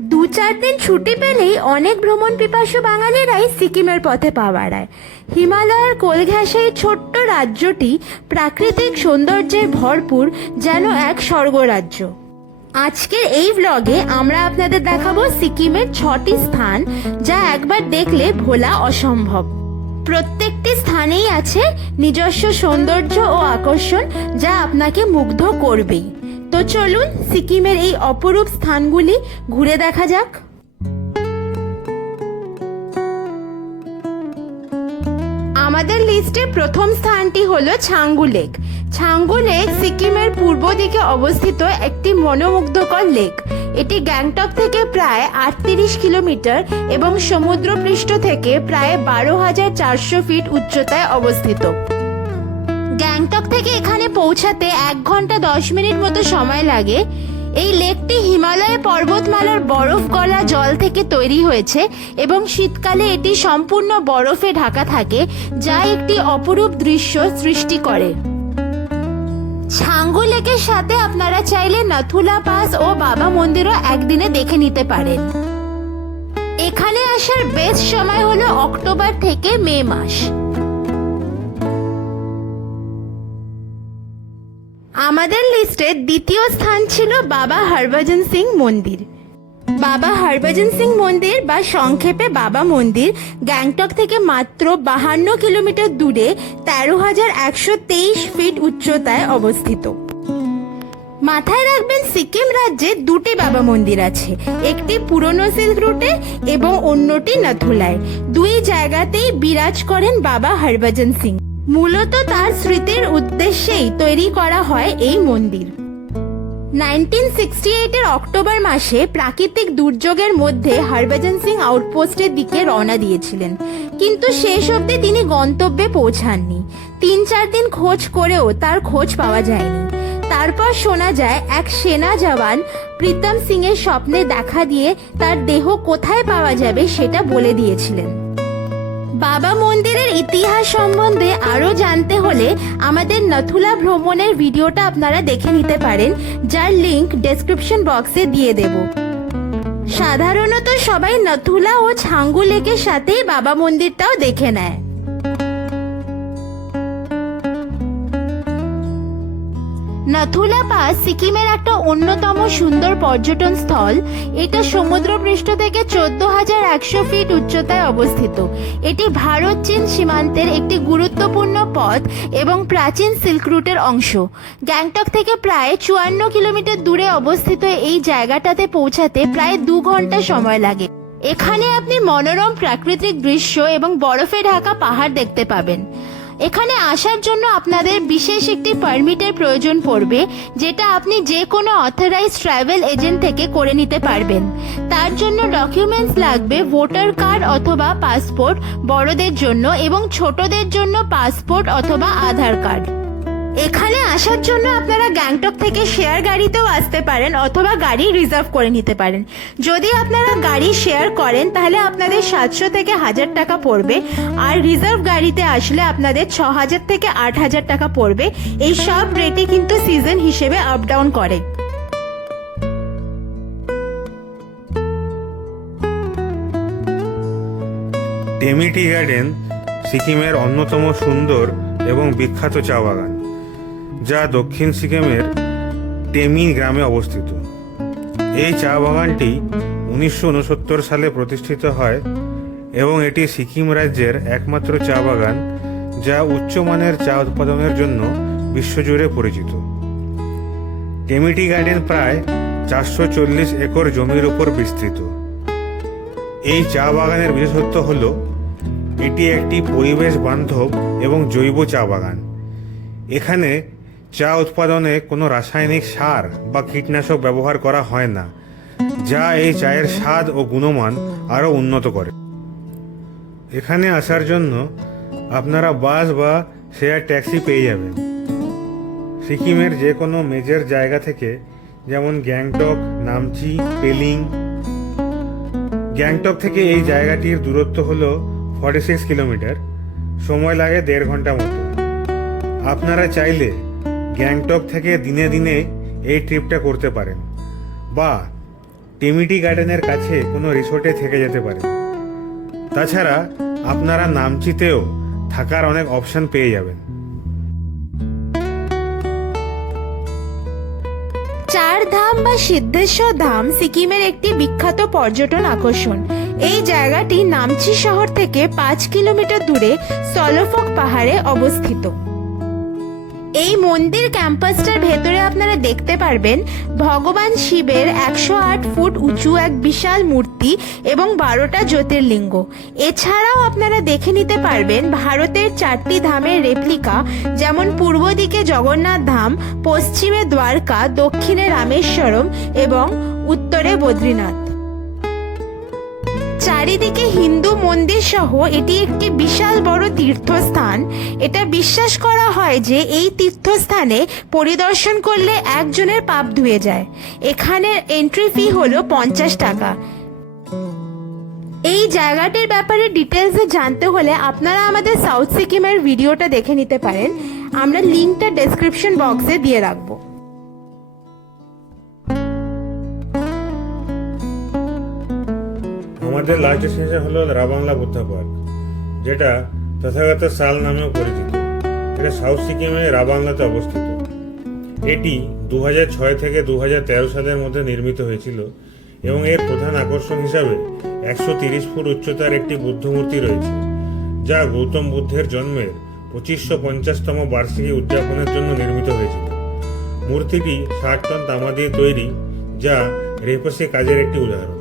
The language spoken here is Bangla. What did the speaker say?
দু চার দিন ছুটি পেলেই অনেক ভ্রমণ পিপাসু বাঙালিরাই সিকিমের পথে পা বাড়ায়। হিমালয়ের কোল ঘেঁষে এই ছোট্ট রাজ্যটি প্রাকৃতিক সৌন্দর্যে ভরপুর যেন এক স্বর্গরাজ্য। আজকের এই ব্লগে আমরা আপনাদের দেখাবো সিকিমের ছটি স্থান যা একবার দেখলে ভোলা অসম্ভব। প্রত্যেকটি স্থানেই আছে নিজস্ব সৌন্দর্য ও আকর্ষণ যা আপনাকে মুগ্ধ করবেই। তো চলুন সিকিমের এই অপরূপ স্থানগুলি ঘুরে দেখা যাক। আমাদের লিস্টে প্রথম স্থানটি হলো ছাঙ্গু লেক। ছাঙ্গু লেক সিকিমের পূর্ব দিকে অবস্থিত একটি মনোমুগ্ধকর লেক। এটি গ্যাংটক থেকে প্রায় আটত্রিশ কিলোমিটার এবং সমুদ্রপৃষ্ঠ থেকে প্রায় বারো হাজার চারশো ফিট উচ্চতায় অবস্থিত। গ্যাংটক থেকে এখানে পৌঁছাতে এক ঘণ্টা দশ মিনিট মতো সময় লাগে। এই লেকটি হিমালয় পর্বতমালার বরফ গলা জল থেকে তৈরি হয়েছে এবং শীতকালে এটি সম্পূর্ণ বরফে ঢাকা থাকে, যা একটি অপরূপ দৃশ্য সৃষ্টি করে। ছাঙ্গু লেকের সাথে আপনারা চাইলে নাথুলা পাস ও বাবা মন্দিরও একদিনে দেখে নিতে পারেন। এখানে আসার বেস্ট সময় হলো অক্টোবর থেকে মে মাস। লিস্টে দ্বিতীয় স্থান ছিল বাবা হরভজন সিং মন্দির। বাবা হরভজন সিং মন্দির বা সংক্ষেপে বাবা মন্দির গ্যাংটক থেকে মাত্র বাহান্ন কিলোমিটার দূরে তেরো হাজার একশো তেইশ ফিট উচ্চতায় অবস্থিত। মাথায় রাখবেন সিকিম রাজ্যে দুটি বাবা মন্দির আছে, একটি পুরনো সিল্ক রুটে এবং অন্যটি নাথুলায়। দুই জায়গাতেই বিরাজ করেন বাবা হরভজন সিং। মূলত তার স্মৃতির উদ্দেশ্যেই তৈরি করা হয় এই মন্দির। নাইনটিন সিক্সটি এর অক্টোবর মাসে প্রাকৃতিক দুর্যোগের মধ্যে হরভজন সিং আউটপোস্টের দিকে রওনা দিয়েছিলেন। কিন্তু শেষ অবধি তিনি গন্তব্যে পৌঁছাননি। তিন চার দিন খোঁজ করেও তার খোঁজ পাওয়া যায়নি। তারপর শোনা যায়, এক সেনা জওয়ান প্রীতম সিং এর স্বপ্নে দেখা দিয়ে তার দেহ কোথায় পাওয়া যাবে সেটা বলে দিয়েছিলেন। বাবা মন্দিরের ইতিহাস সম্বন্ধে আরও জানতে হলে আমাদের নথুলা ভ্রমণের ভিডিওটা আপনারা দেখে নিতে পারেন, যার লিংক ডেসক্রিপশন বক্সে দিয়ে দেব। সাধারণত সবাই নথুলা ও ছাঙ্গু লেকের সাথেই বাবা মন্দিরটাও দেখে নেয়। নাথুলা পাস সিকিমের একটা অন্যতম সুন্দর পর্যটন স্থল। এটা সমুদ্রপৃষ্ঠ থেকে চোদ্দ হাজার একশো ফিট উচ্চতায় অবস্থিত। এটি ভারত, চীন সীমান্তের একটি গুরুত্বপূর্ণ পথ এবং প্রাচীন সিল্ক রুটের অংশ। গ্যাংটক থেকে প্রায় চুয়ান্ন কিলোমিটার দূরে অবস্থিত এই জায়গাটাতে পৌঁছাতে প্রায় দু ঘণ্টা সময় লাগে। এখানে আপনি মনোরম প্রাকৃতিক দৃশ্য এবং বরফে ঢাকা পাহাড় দেখতে পাবেন। এখানে আসার জন্য আপনাদের বিশেষ একটি পারমিটের প্রয়োজন পড়বে, যেটা আপনি যে কোনো অথরাইজ ট্রাভেল এজেন্ট থেকে করে নিতে পারবেন। তার জন্য ডকুমেন্টস লাগবে ভোটার কার্ড অথবা পাসপোর্ট বড়দের জন্য এবং ছোটদের জন্য পাসপোর্ট অথবা আধার কার্ড এখানে আসার জন্য আপনারা গ্যাংটক থেকে শেয়ার গাড়িতেও আসতে পারেন অথবা গাড়ি রিজার্ভ করে নিতে পারেন। যদি আপনারা গাড়ি শেয়ার করেন, তাহলে আপনাদের সাতশো থেকে হাজার টাকা পড়বে। আর রিজার্ভ গাড়িতে আসলে আপনাদের ছ হাজার থেকে আট হাজার টাকা পড়বে। এই সব রেটে কিন্তু সিজন হিসেবে আপ ডাউন করে। টেমিটি গার্ডেন সিকিমের অন্যতম সুন্দর এবং বিখ্যাত চা বাগান। যা দক্ষিণ সিকিমের টেমি গ্রামে অবস্থিত। এই চা বাগানটি উনিশশো উনসত্তর সালে প্রতিষ্ঠিত হয় এবং এটি সিকিম রাজ্যের একমাত্র চা বাগান যা উচ্চমানের চা উৎপাদনের জন্য বিশ্বজুড়ে পরিচিত। টেমিটি গার্ডেন প্রায় চারশো চল্লিশ একর জমির উপর বিস্তৃত। এই চা বাগানের বিশেষত্ব হল, এটি একটি পরিবেশ বান্ধব এবং জৈব চা বাগান। এখানে চা উৎপাদনে কোনো রাসায়নিক সার বা কীটনাশক ব্যবহার করা হয় না, যা এই চায়ের স্বাদ ও গুণমান আরও উন্নত করে। এখানে আসার জন্য আপনারা বাস বা শেয়ার ট্যাক্সি পেয়ে যাবেন। সিকিমের যে কোনো মেজর জায়গা থেকে, যেমন গ্যাংটক, নামচি, পেলিং। গ্যাংটক থেকে এই জায়গাটির দূরত্ব হল ফর্টি সিক্স কিলোমিটার, সময় লাগে দেড় ঘণ্টা মতো। আপনারা চাইলে গ্যাংটক থেকে দিনে দিনে এই ট্রিপটা করতে পারেন। বা টেমিটি গার্ডেনের কাছে কোনো রিসোর্টে থেকে যেতে পারেন। তাছাড়া আপনারা নামচিতেও থাকার অনেক অপশন পেয়ে যাবেন। চার ধাম বা সিদ্ধেশ্বর ধাম সিকিমের একটি বিখ্যাত পর্যটন আকর্ষণ। এই জায়গাটি নামচি শহর থেকে পাঁচ কিলোমিটার দূরে সলোফক পাহাড়ে অবস্থিত। এই মন্দির ক্যাম্পাসটার ভেতরে আপনারা দেখতে পারবেন ভগবান শিবের একশো আট ফুট উঁচু এক বিশাল মূর্তি এবং বারোটা জ্যোতির্লিঙ্গ। এছাড়াও আপনারা দেখে নিতে পারবেন ভারতের চারটি ধামের রেপ্লিকা যেমন পূর্ব দিকে জগন্নাথ ধাম, পশ্চিমে দ্বারকা, দক্ষিণে রামেশ্বরম এবং উত্তরে বদ্রীনাথ। চারিদিকে হিন্দু মন্দির সহ এটি একটি বিশাল বড় তীর্থস্থান। এটা বিশ্বাস করা হয় যে এই তীর্থস্থানে পরিদর্শন করলে একজনের পাপ ধুয়ে যায়। এখানে এন্ট্রি ফি হলো পঞ্চাশ টাকা। এই জায়গাটির ব্যাপারে ডিটেলসে জানতে হলে আপনারা আমাদের সাউথ সিকিমের ভিডিওটা দেখে নিতে পারেন। আমরা লিঙ্কটা ডেসক্রিপশন বক্সে দিয়ে রাখব। আমাদের লাস্ট ডেস্টিনেশন হলো রাবাংলা বুদ্ধা পার্ক, যেটা তথাগত সাল নামেও পরিচিত। এটা সাউথ সিকিমে রাবাংলাতে অবস্থিত। এটি দু ছয় থেকে দু হাজার তেরো সালের মধ্যে নির্মিত হয়েছিল এবং এর প্রধান আকর্ষণ হিসাবে একশো তিরিশ ফুট উচ্চতার একটি বুদ্ধ মূর্তি রয়েছে, যা গৌতম বুদ্ধের জন্মের পঁচিশশো পঞ্চাশতম বার্ষিকী উদযাপনের জন্য নির্মিত হয়েছিল। মূর্তিটি ষাট টন তামা দিয়ে তৈরি, যা রেপসে কাজের একটি উদাহরণ।